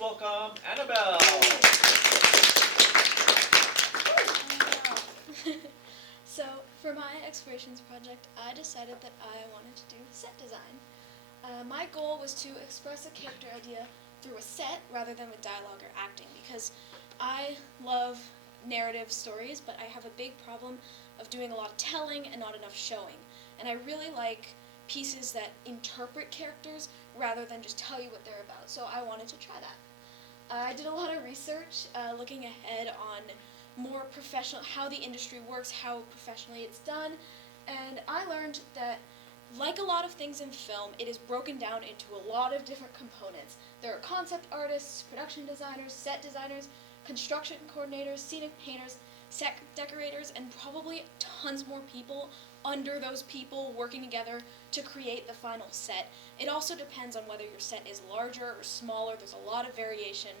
welcome Annabelle. So, for my explorations project, I decided that I wanted to do set design. My goal was to express a character idea through a set rather than with dialogue or acting, because I love narrative stories, but I have a big problem of doing a lot of telling and not enough showing. And I really like pieces that interpret characters rather than just tell you what they're about, so I wanted to try that. I did a lot of research looking ahead on more professional, how the industry works, how professionally it's done, and I learned that, like a lot of things in film, it is broken down into a lot of different components. There are concept artists, production designers, set designers, construction coordinators, scenic painters, set decorators, and probably tons more people under those people working together to create the final set. It also depends on whether your set is larger or smaller. There's a lot of variation,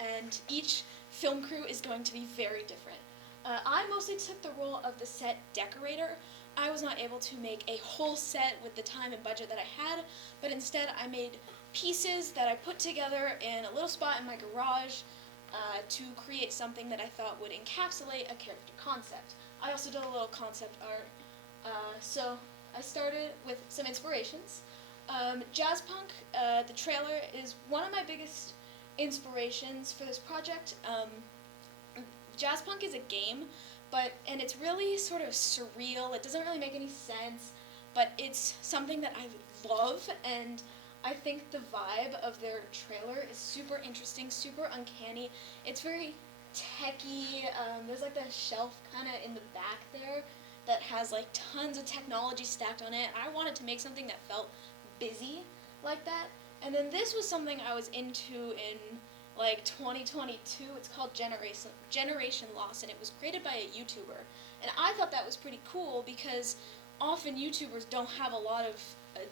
and each film crew is going to be very different. I mostly took the role of the set decorator. I was not able to make a whole set with the time and budget that I had, but instead I made pieces that I put together in a little spot in my garage to create something that I thought would encapsulate a character concept. I also did a little concept art. So I started with some inspirations. Jazz Punk, the trailer, is one of my biggest inspirations for this project. Jazz Punk is a game, and it's really sort of surreal. It doesn't really make any sense, but it's something that I love, and I think the vibe of their trailer is super interesting, super uncanny. It's very techy. There's like a shelf kind of in the back there that has like tons of technology stacked on it. I wanted to make something that felt busy like that. And then this was something I was into in like 2022. It's called Generation Lost, and it was created by a YouTuber. And I thought that was pretty cool because often YouTubers don't have a lot of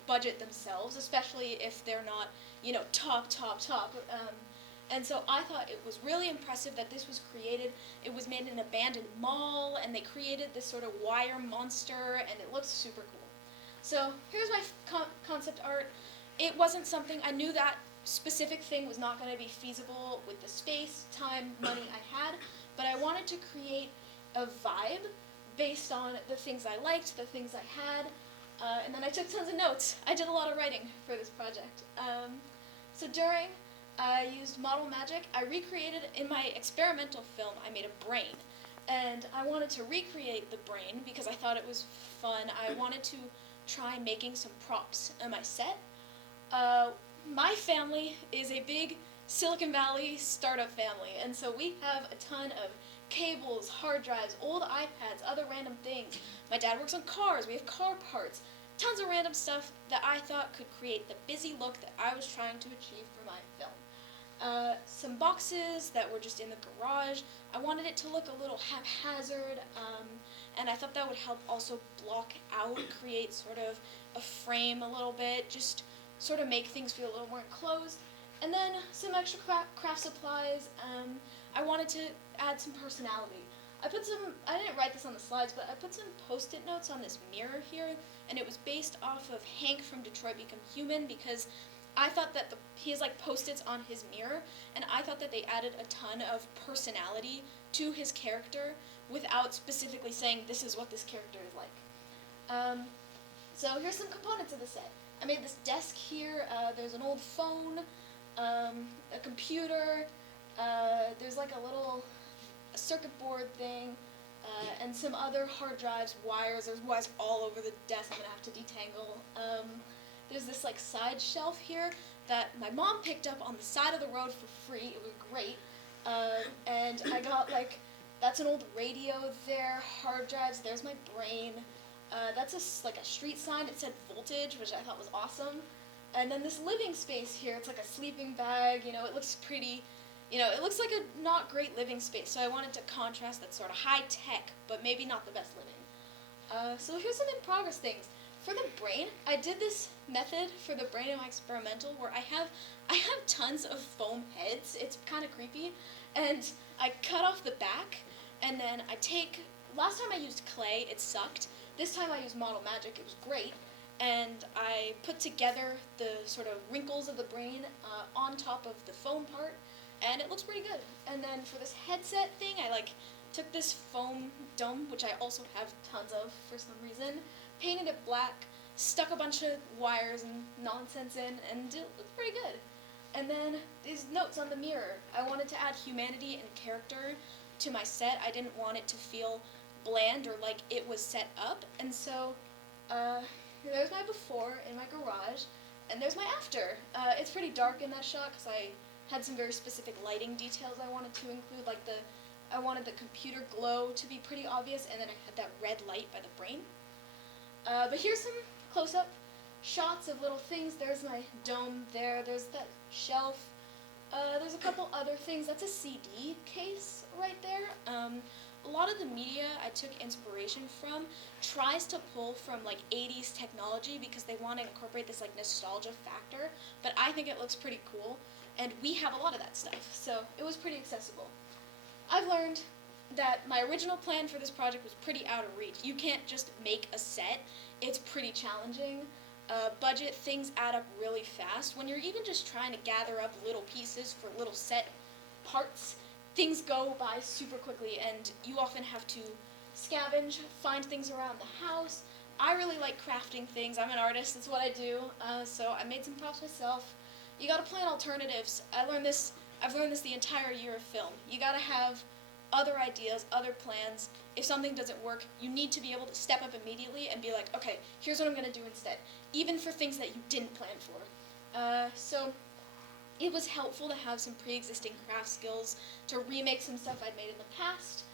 budget themselves, especially if they're not, top. And so I thought it was really impressive that this was created. It was made in an abandoned mall, and they created this sort of wire monster, and it looks super cool. So here's my concept art. It wasn't something, I knew that specific thing was not going to be feasible with the space, time, money I had, but I wanted to create a vibe based on the things I liked, the things I had, and then I took tons of notes. I did a lot of writing for this project. I used model magic. I recreated, in my experimental film, I made a brain, and I wanted to recreate the brain because I thought it was fun. I wanted to try making some props in my set. My family is a big Silicon Valley startup family, and so we have a ton of cables, hard drives, old iPads, other random things. My dad works on cars. We have car parts. Tons of random stuff that I thought could create the busy look that I was trying to achieve for my film. Some boxes that were just in the garage. I wanted it to look a little haphazard, and I thought that would help also block out, create sort of a frame a little bit, just sort of make things feel a little more enclosed. And then some extra craft supplies. I wanted to add some personality. I didn't write this on the slides, but I put some Post-it notes on this mirror here, and it was based off of Hank from Detroit Become Human, because I thought that he has like Post-its on his mirror, and I thought that they added a ton of personality to his character without specifically saying this is what this character is like. So here's some components of the set. I made this desk here. There's an old phone, a computer. There's like a circuit board thing, and some other hard drives, wires. There's wires all over the desk. I'm gonna have to detangle. There's this like side shelf here that my mom picked up on the side of the road for free. It was great, and I got that's an old radio there, hard drives. There's my brain. That's like a street sign. It said voltage, which I thought was awesome. And then this living space here, it's like a sleeping bag. It looks pretty. It looks like a not great living space. So I wanted to contrast that sort of high tech, but maybe not the best living. So here's some in progress things. For the brain, I did this method for the brain in my experimental where I have tons of foam heads. It's kind of creepy, and I cut off the back, and then last time I used clay, it sucked. This time I used model magic, it was great, and I put together the sort of wrinkles of the brain on top of the foam part, and it looks pretty good. And then for this headset thing, I took this foam dome, which I also have tons of for some reason, painted it black, stuck a bunch of wires and nonsense in, and it looked pretty good. And then these notes on the mirror. I wanted to add humanity and character to my set. I didn't want it to feel bland or like it was set up. And so there's my before in my garage, and there's my after. It's pretty dark in that shot because I had some very specific lighting details I wanted to include, I wanted the computer glow to be pretty obvious, and then I had that red light by the brain. But here's some close-up shots of little things. There's my dome there. There's that shelf. There's a couple other things. That's a CD case right there. A lot of the media I took inspiration from tries to pull from 80s technology because they want to incorporate this nostalgia factor, but I think it looks pretty cool, and we have a lot of that stuff, so it was pretty accessible. I've learned that my original plan for this project was pretty out of reach. You can't just make a set. It's pretty challenging. Budget, things add up really fast. When you're even just trying to gather up little pieces for little set parts, things go by super quickly, and you often have to scavenge, find things around the house. I really like crafting things. I'm an artist, that's what I do, so I made some props myself. You gotta plan alternatives. I've learned this the entire year of film. You gotta have other ideas, other plans. If something doesn't work, you need to be able to step up immediately and be like, okay, here's what I'm gonna do instead, even for things that you didn't plan for. So it was helpful to have some pre-existing craft skills to remake some stuff I'd made in the past.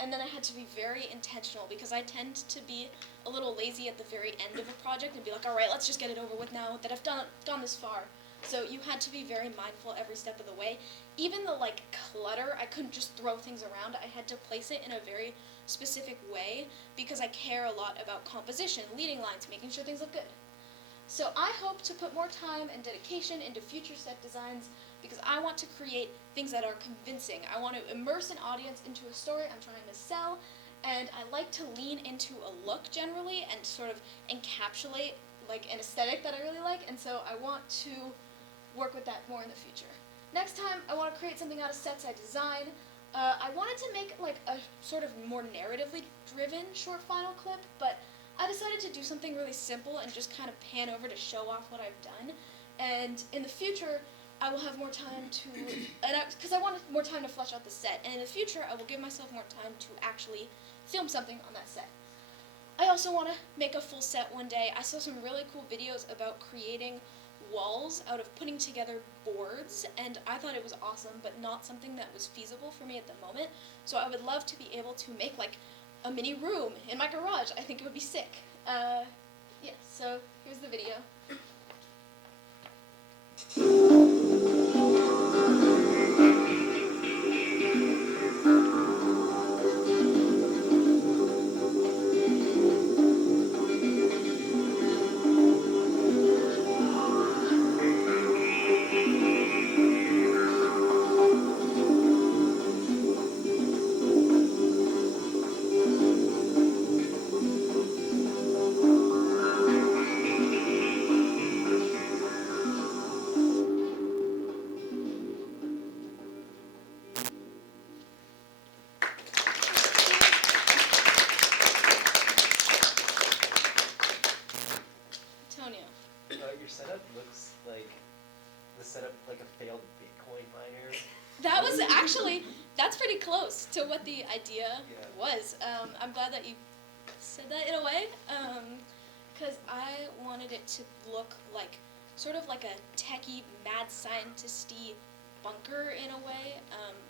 And then I had to be very intentional because I tend to be a little lazy at the very end of a project and be like, all right, let's just get it over with now that I've gone this far. So you had to be very mindful every step of the way. Even the clutter, I couldn't just throw things around. I had to place it in a very specific way because I care a lot about composition, leading lines, making sure things look good. So I hope to put more time and dedication into future set designs because I want to create things that are convincing. I want to immerse an audience into a story I'm trying to sell, and I like to lean into a look generally and sort of encapsulate an aesthetic that I really like, and so I want to work with that more in the future. Next time, I want to create something out of sets I design. I wanted to make a sort of more narratively driven short final clip, but I decided to do something really simple and just kind of pan over to show off what I've done. And in the future, I will have more time to, because I wanted more time to flesh out the set, and in the future, I will give myself more time to actually film something on that set. I also want to make a full set one day. I saw some really cool videos about creating walls out of putting together boards, and I thought it was awesome, but not something that was feasible for me at the moment. So I would love to be able to make a mini room in my garage. I think it would be sick. Yeah, so here's the video. Your setup looks like the setup like a failed Bitcoin miner. That was actually, that's pretty close to what the idea was. I'm glad that you said that in a way, because I wanted it to look sort of like a techie, mad scientist-y bunker in a way.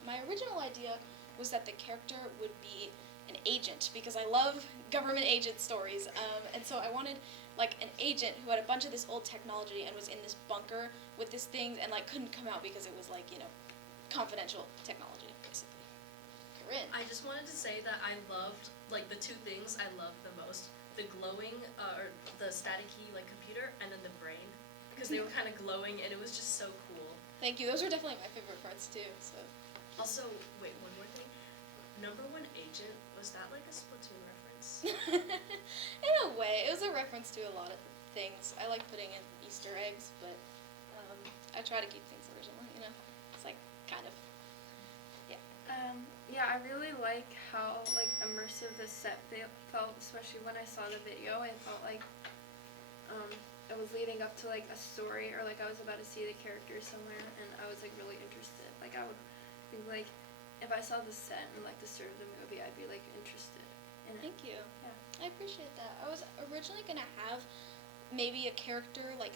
My original idea was that the character would be an agent, because I love government agent stories, and so I wanted an agent who had a bunch of this old technology and was in this bunker with this thing and couldn't come out because it was confidential technology, basically. Corinne. I just wanted to say that I loved the two things I loved the most: the glowing or the staticky computer, and then the brain, because they were kind of glowing and it was just so cool. Thank you. Those are definitely my favorite parts too. So. Also, wait, one more thing. Number one agent, was that a Splatoon reference? reference. In a way, it was a reference to a lot of things. I like putting in Easter eggs, but I try to keep things original, you know? It's like, kind of. Yeah, I really like how like immersive the set felt, especially when I saw the video. I felt like it was leading up to like a story, or like I was about to see the characters somewhere, and I was like really interested. Like I would think like if I saw the set and like the start of the movie, I'd be like interested in it. Thank you. Yeah. I appreciate that. I was originally gonna have maybe a character like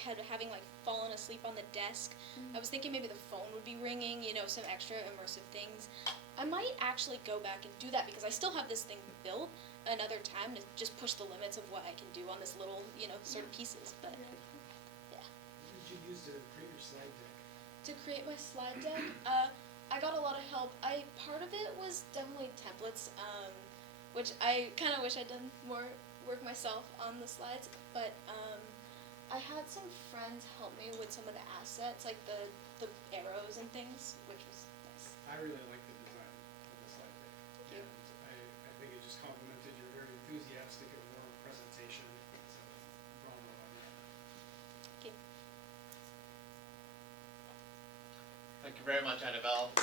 having like fallen asleep on the desk. I was thinking maybe the phone would be ringing, you know, some extra immersive things. I might actually go back and do that because I still have this thing built another time to just push the limits of what I can do on this little, you know, sort of pieces. But Really cool. yeah. What did you use to create your slide deck? To create my slide deck, I got a lot of help. Part of it was definitely templates, which I kind of wish I'd done more work myself on the slides, but I had some friends help me with some of the assets, like the arrows and things, which was nice. I really like the design of the slide deck. Thank you. And I think it just complemented your very enthusiastic and warm presentation, so bravo on that. Thank you. Thank you very much, Annabelle.